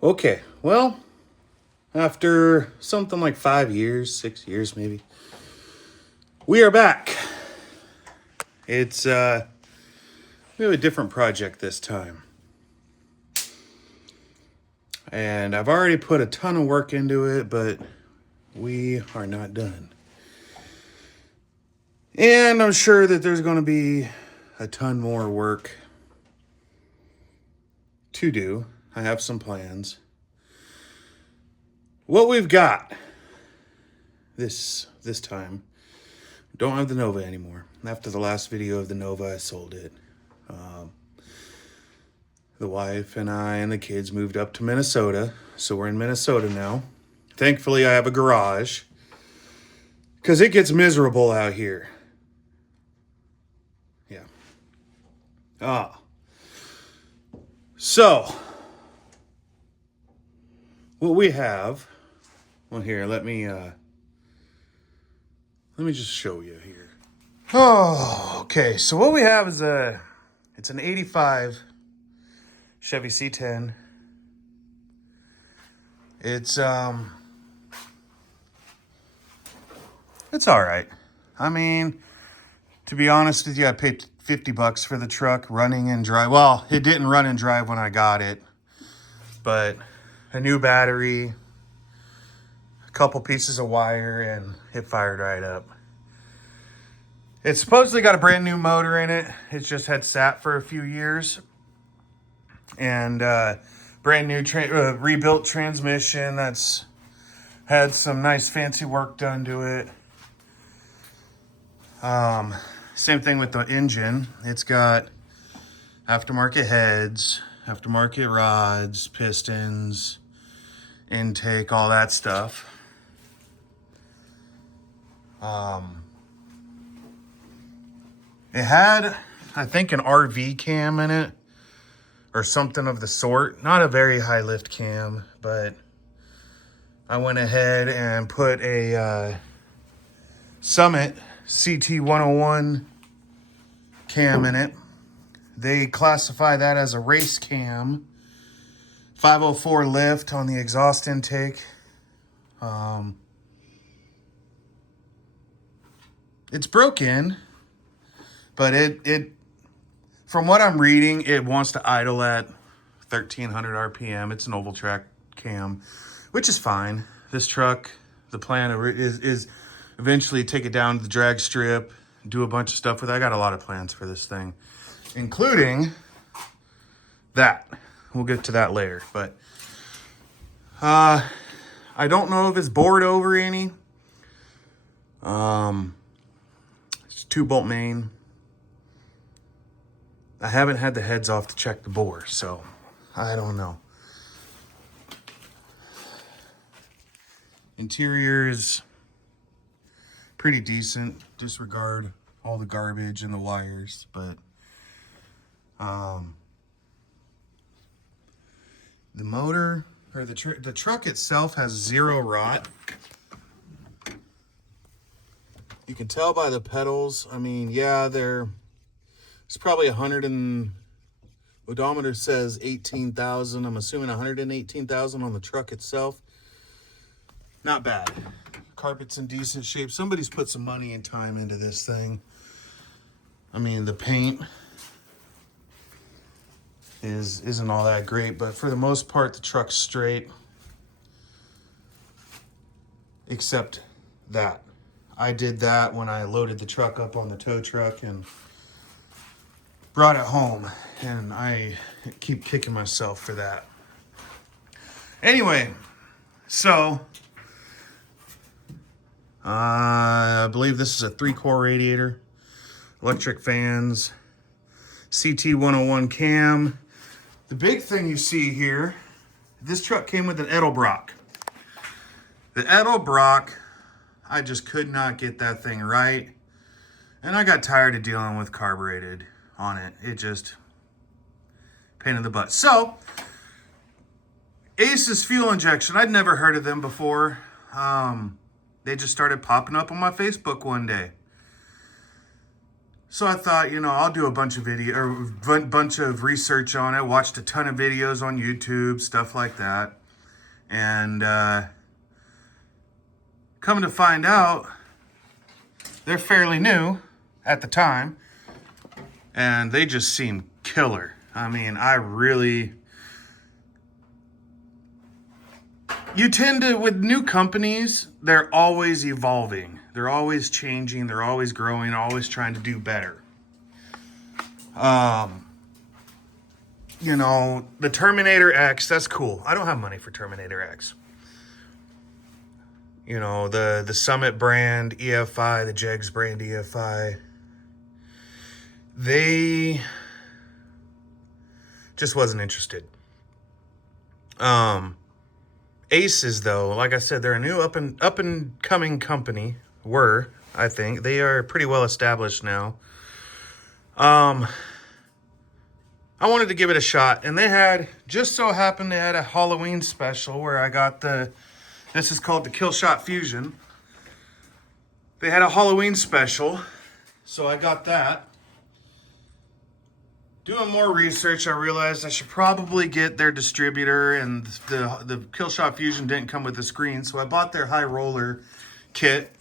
Okay, well, after something like 5 years, 6 years maybe, we are back. It's, we have a different project this time. And I've already put a ton of work into it, but we are not done. And I'm sure that there's going to be a ton more work to do. I have some plans. What we've got this time, don't have the Nova anymore. After the last video of the Nova, I sold it. The wife and I and the kids moved up to Minnesota, so we're in Minnesota now. Thankfully, I have a garage because it gets miserable out here. Yeah. So, what we have, well, here, let me just show you here. Oh, okay. So what we have is it's an 85 Chevy C10. It's all right. I mean, to be honest with you, I paid $50 for the truck running and drive. Well, it didn't run and drive when I got it, but a new battery, a couple pieces of wire, and it fired right up. It's supposedly got a brand new motor in it. It just had sat for a few years. And brand new rebuilt transmission that's had some nice fancy work done to it. Same thing with the engine. It's got aftermarket heads, aftermarket rods, pistons, intake, all that stuff. It had, I think, an RV cam in it or something of the sort. Not a very high lift cam, but I went ahead and put a Summit CT101 cam in it. They classify that as a race cam. 504 lift on the exhaust intake. It's broken, but it from what I'm reading, it wants to idle at 1300 RPM. It's an oval track cam, which is fine. This truck, the plan is eventually take it down to the drag strip, do a bunch of stuff with it. I got a lot of plans for this thing, including that. We'll get to that later, but I don't know if it's bored over any. It's 2-bolt main. I haven't had the heads off to check the bore, so I don't know. Interior is pretty decent. Disregard all the garbage and the wires, but the motor or the truck itself has zero rot. You can tell by the pedals. I mean, yeah, it's probably 100 and odometer says 18,000. I'm assuming 118,000 on the truck itself. Not bad. Carpet's in decent shape. Somebody's put some money and time into this thing. I mean, the paint isn't all that great, but for the most part, the truck's straight. Except that. I did that when I loaded the truck up on the tow truck and brought it home, and I keep kicking myself for that. Anyway, so I believe this is a 3-core radiator, electric fans, CT101 cam. The big thing you see here, this truck came with an Edelbrock. The Edelbrock, I just could not get that thing right, and I got tired of dealing with carbureted on it. It just pain in the butt. So Ace's fuel injection, I'd never heard of them before. They just started popping up on my Facebook one day. So I thought, you know, I'll do a bunch of video or bunch of research on it. Watched a ton of videos on YouTube, stuff like that. And coming to find out, they're fairly new at the time, and they just seem killer. I mean, you tend to, with new companies, they're always evolving. They're always changing. They're always growing, always trying to do better. You know, the Terminator X, that's cool. I don't have money for Terminator X. You know, the Summit brand EFI, the Jegs brand EFI, they just wasn't interested. Aces, though, like I said, they're a new up and coming company. I think they are pretty well established now. I wanted to give it a shot, and they had, just so happened, they had a Halloween special where I got this is called the Killshot Fusion. They had a Halloween special, so I got that. Doing more research, I realized I should probably get their distributor, and the Killshot Fusion didn't come with the screen, so I bought their high roller kit,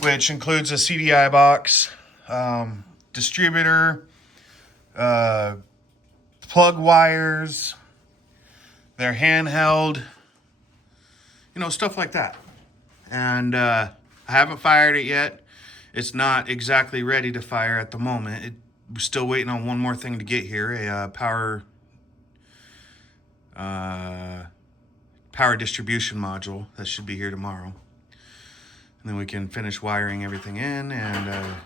which includes a CDI box, distributor, plug wires, their handheld, you know, stuff like that. And I haven't fired it yet. It's not exactly ready to fire at the moment. We're still waiting on one more thing to get here, a power distribution module that should be here tomorrow. And then we can finish wiring everything in and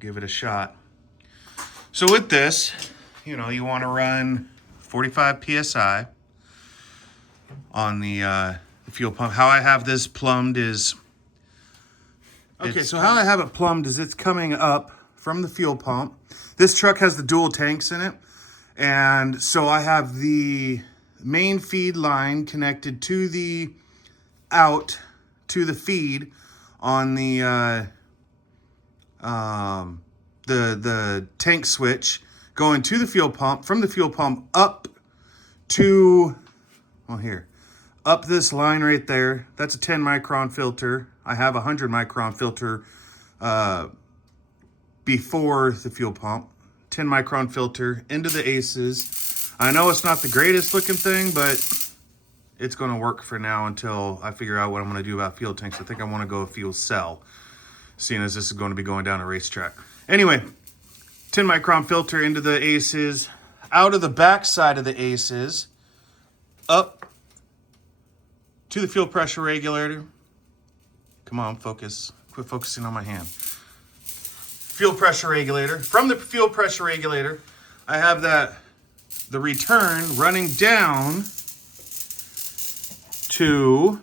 give it a shot. So with this, you know, you want to run 45 PSI on the fuel pump. How I have this plumbed is... Okay, so how I have it plumbed is it's coming up from the fuel pump. This truck has the dual tanks in it. And so I have the main feed line connected to the feed on the tank switch, going to the fuel pump, from the fuel pump up to, well, here, up this line right there. That's a 10 micron filter. I have a 100 micron filter before the fuel pump. 10 micron filter into the Aces. I know it's not the greatest looking thing, but it's going to work for now until I figure out what I'm going to do about fuel tanks. I think I want to go a fuel cell, seeing as this is going to be going down a racetrack. Anyway, 10 micron filter into the Aces, out of the back side of the Aces, up to the fuel pressure regulator. Come on, focus. Quit focusing on my hand. Fuel pressure regulator. From the fuel pressure regulator, I have the return running down to,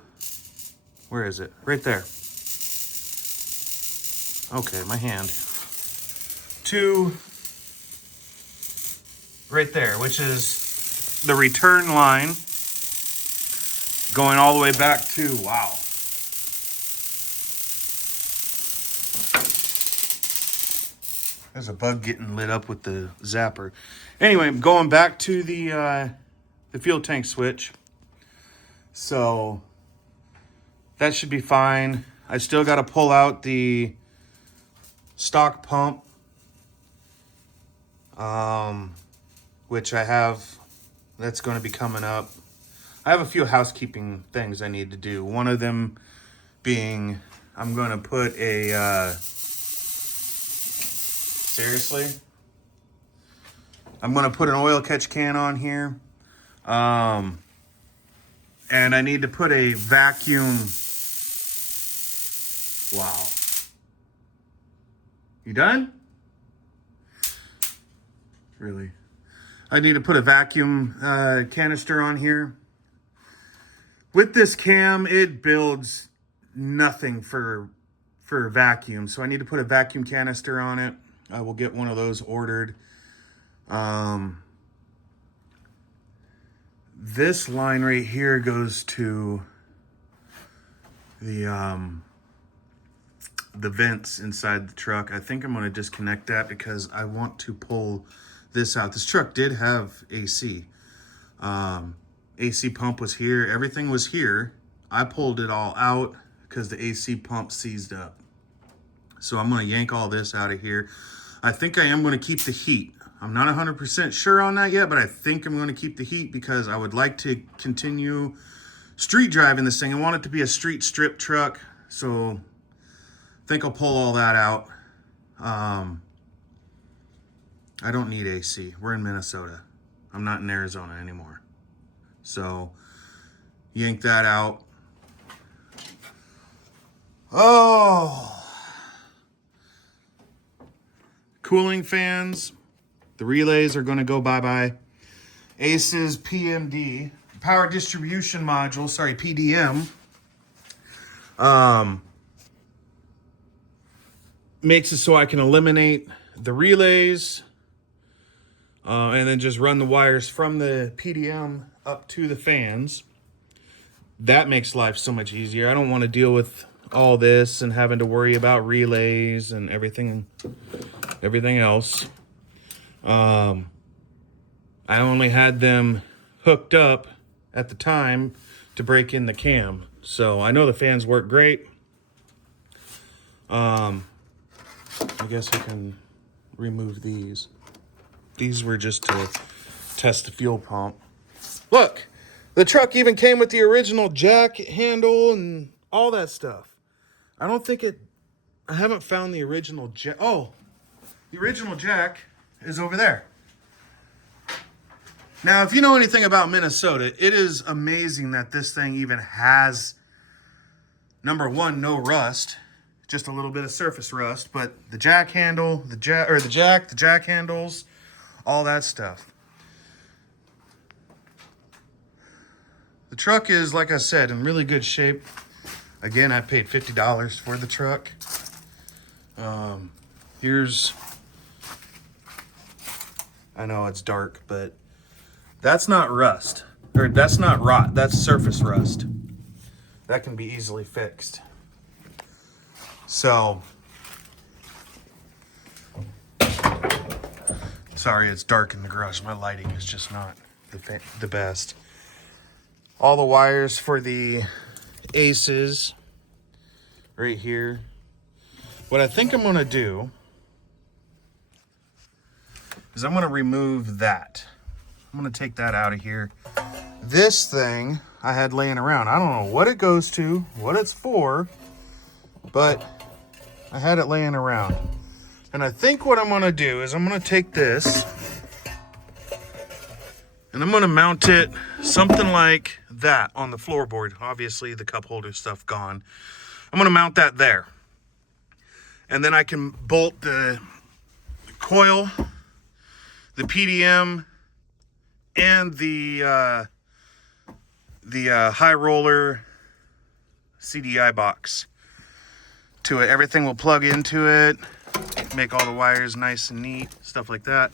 where is it? Right there. Okay, my hand. To right there, which is the return line going all the way back to, wow. There's a bug getting lit up with the zapper. Anyway, going back to the fuel tank switch. So that should be fine. I still got to pull out the stock pump, which I have. That's going to be coming up. I have a few housekeeping things I need to do. One of them being, I'm going to put a... Seriously? I'm going to put an oil catch can on here. And I need to put a vacuum. Wow. You done? Really? I need to put a vacuum canister on here. With this cam, it builds nothing for vacuum. So I need to put a vacuum canister on it. I will get one of those ordered. This line right here goes to the the vents inside the truck. I think I'm going to disconnect that because I want to pull this out. This truck did have AC. AC pump was here. Everything was here. I pulled it all out because the AC pump seized up. So I'm going to yank all this out of here. I think I am going to keep the heat. I'm not 100% sure on that yet, but I think I'm going to keep the heat because I would like to continue street driving this thing. I want it to be a street strip truck. So I think I'll pull all that out. I don't need AC. We're in Minnesota. I'm not in Arizona anymore. So yank that out. Oh. Cooling fans. The relays are going to go bye-bye. ACES PMD. Power distribution module. Sorry, PDM. Makes it so I can eliminate the relays. And then just run the wires from the PDM up to the fans. That makes life so much easier. I don't want to deal with all this and having to worry about relays and everything else. I only had them hooked up at the time to break in the cam. So I know the fans work great. I guess I can remove these. These were just to test the fuel pump. Look, the truck even came with the original jack handle and all that stuff. I haven't found the original jack. Oh, the original jack is over there. Now, if you know anything about Minnesota, it is amazing that this thing even has, number one, no rust, just a little bit of surface rust, but the jack handle, the jack handles, all that stuff. The truck is, like I said, in really good shape. Again, I paid $50 for the truck. I know it's dark, but that's not rust. Or that's not rot. That's surface rust. That can be easily fixed. So, sorry it's dark in the garage. My lighting is just not the best. All the wires for the ACES right here. What I think I'm going to do is I'm going to remove that. I'm going to take that out of here. This thing I had laying around. I don't know what it goes to, what it's for, but I had it laying around. And I think what I'm going to do is I'm going to take this and I'm going to mount it something like that on the floorboard. Obviously, the cup holder stuff gone. I'm going to mount that there. And then I can bolt the coil, the PDM, and the high roller CDI box to it. Everything will plug into it, make all the wires nice and neat, stuff like that.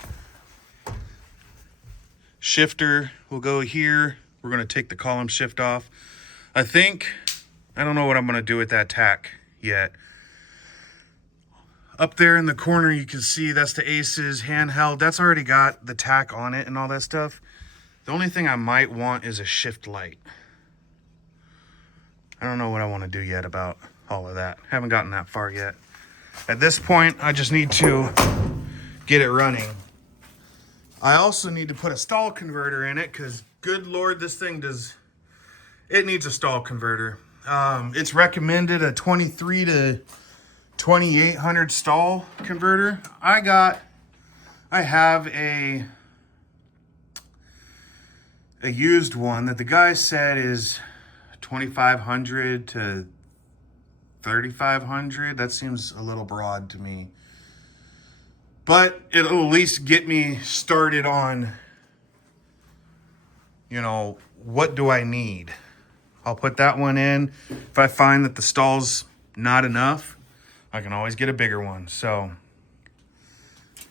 Shifter will go here. We're going to take the column shift off. I don't know what I'm going to do with that tack yet. Up there in the corner, you can see that's the ACES handheld. That's already got the tack on it and all that stuff. The only thing I might want is a shift light. I don't know what I want to do yet about all of that. Haven't gotten that far yet. At this point, I just need to get it running. I also need to put a stall converter in it because, good Lord, this thing it needs a stall converter. It's recommended a 23 to 2800 stall converter. I have a used one that the guy said is 2500 to 3500. That seems a little broad to me. But it'll at least get me started on, what do I need? I'll put that one in. If I find that the stall's not enough, I can always get a bigger one. So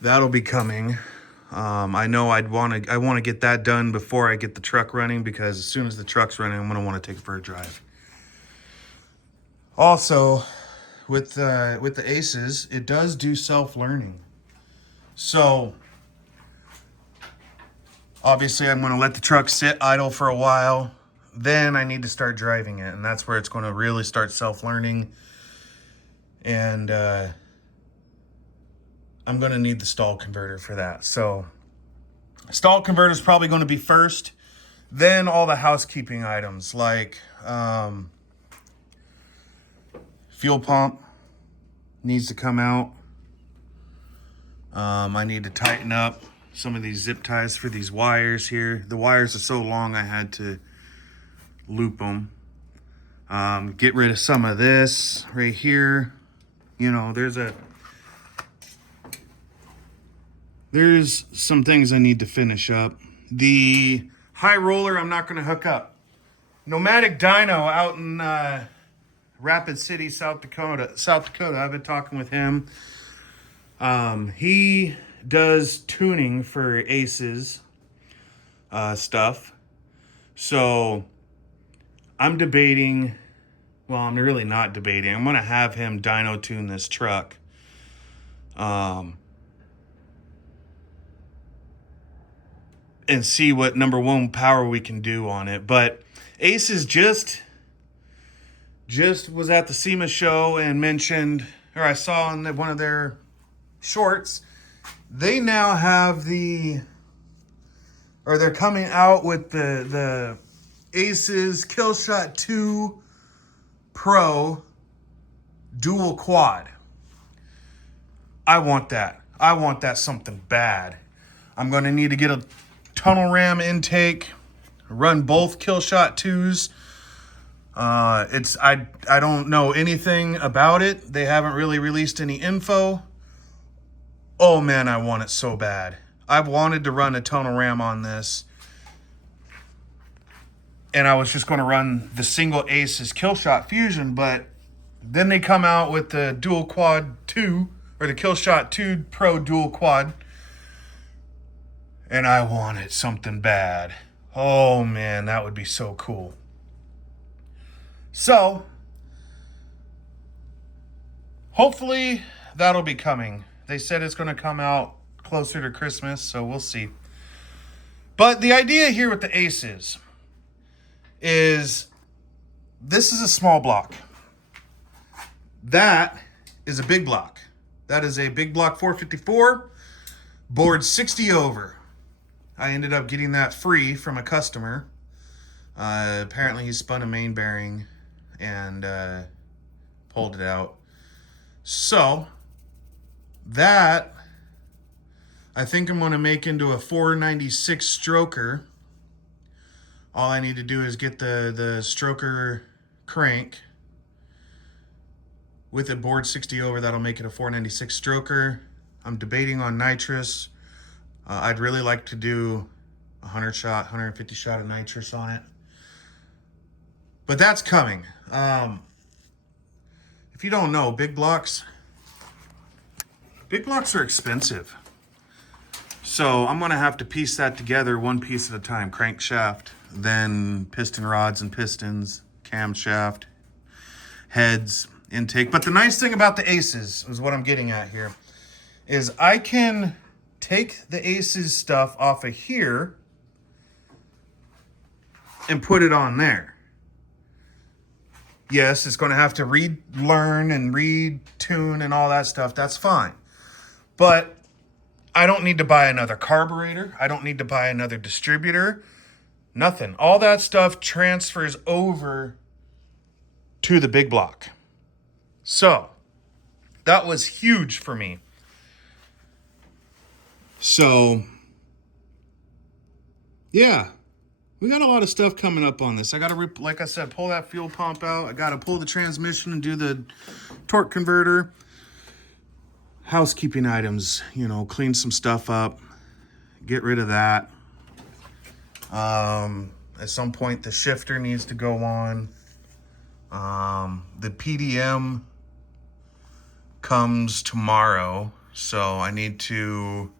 that'll be coming. I know I want to get that done before I get the truck running, because as soon as the truck's running, I'm going to want to take it for a drive. Also, with the Aces, it does do self-learning. So obviously I'm going to let the truck sit idle for a while. Then I need to start driving it, and that's where it's going to really start self-learning. And I'm going to need the stall converter for that. So stall converter is probably going to be first. Then all the housekeeping items like fuel pump needs to come out. I need to tighten up some of these zip ties for these wires here. The wires are so long I had to loop them. Get rid of some of this right here. You know, there's some things I need to finish up. The high roller I'm not going to hook up. Nomadic Dyno out in Rapid City, South Dakota. I've been talking with him. He does tuning for Aces stuff. So I'm debating, well, I'm really not debating. I'm going to have him dyno tune this truck. And see what number one power we can do on it. But Aces just was at the SEMA show and mentioned, or I saw in one of their shorts, they now have they're coming out with the Aces Killshot 2 Pro dual quad. I want that. I want that something bad. I'm going to need to get a tunnel ram intake, run both Killshot 2s. I don't know anything about it. They haven't really released any info. Oh man, I want it so bad. I've wanted to run a tunnel ram on this. And I was just going to run the single Aces Killshot Fusion, but then they come out with the dual quad 2, or the Killshot 2 Pro dual quad. And I wanted something bad. Oh man, that would be so cool. So, hopefully that'll be coming. They said it's going to come out closer to Christmas, so we'll see. But the idea here with the Aces is this is a small block. That is a big block. That is a big block 454, board 60 over. I ended up getting that free from a customer. Apparently he spun a main bearing and pulled it out. So that I think I'm going to make into a 496 stroker. All I need to do is get the stroker crank with a board 60 over. That'll make it a 496 stroker. I'm debating on nitrous. I'd really like to do 100 shot, 150 shot of nitrous on it. But that's coming. If you don't know, big blocks are expensive. So I'm going to have to piece that together one piece at a time. Crankshaft, then piston rods and pistons, camshaft, heads, intake. But the nice thing about the Aces is what I'm getting at here is I can take the Aces stuff off of here and put it on there. Yes, it's going to have to relearn and retune and all that stuff. That's fine. But I don't need to buy another carburetor. I don't need to buy another distributor. Nothing. All that stuff transfers over to the big block. So that was huge for me. So yeah, we got a lot of stuff coming up on this. I got to, like I said, pull that fuel pump out. I got to pull the transmission and do the torque converter. Housekeeping items, you know, clean some stuff up, get rid of that. At some point, the shifter needs to go on. The PDM comes tomorrow, so I need to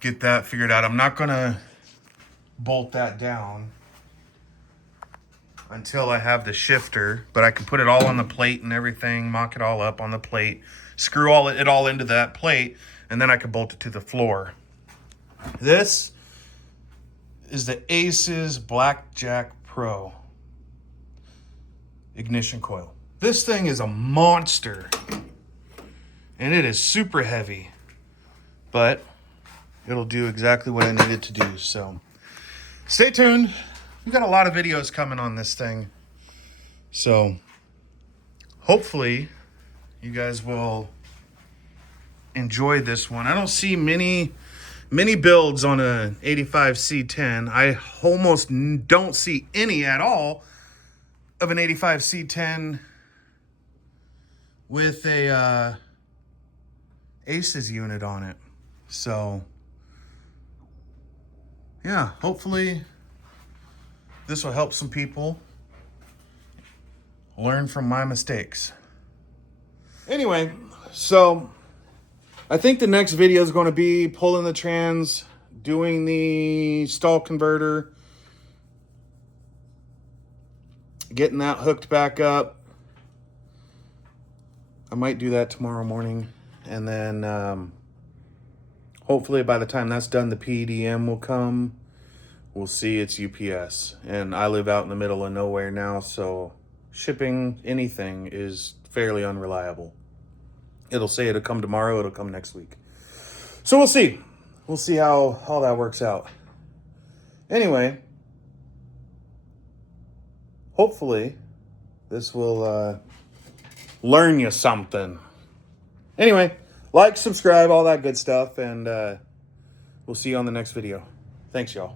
get that figured out. I'm not going to bolt that down. until I have the shifter, but I can put it all on the plate and everything, mock it all up on the plate, screw it all into that plate, and then I can bolt it to the floor. This is the Aces Blackjack Pro ignition coil. This thing is a monster, and it is super heavy, but it'll do exactly what I need it to do. So stay tuned. We've got a lot of videos coming on this thing. So hopefully you guys will enjoy this one. I don't see many builds on a 85 C10. I almost don't see any at all of an 85 C10 with a Aces unit on it. So yeah, hopefully this will help some people learn from my mistakes. Anyway, so I think the next video is going to be pulling the trans, doing the stall converter, getting that hooked back up. I might do that tomorrow morning, and then hopefully by the time that's done, the PDM will come. We'll see it's UPS, and I live out in the middle of nowhere now, so shipping anything is fairly unreliable. It'll say it'll come tomorrow, it'll come next week. So we'll see. We'll see how that works out. Anyway, hopefully this will learn you something. Anyway, like, subscribe, all that good stuff, and we'll see you on the next video. Thanks, y'all.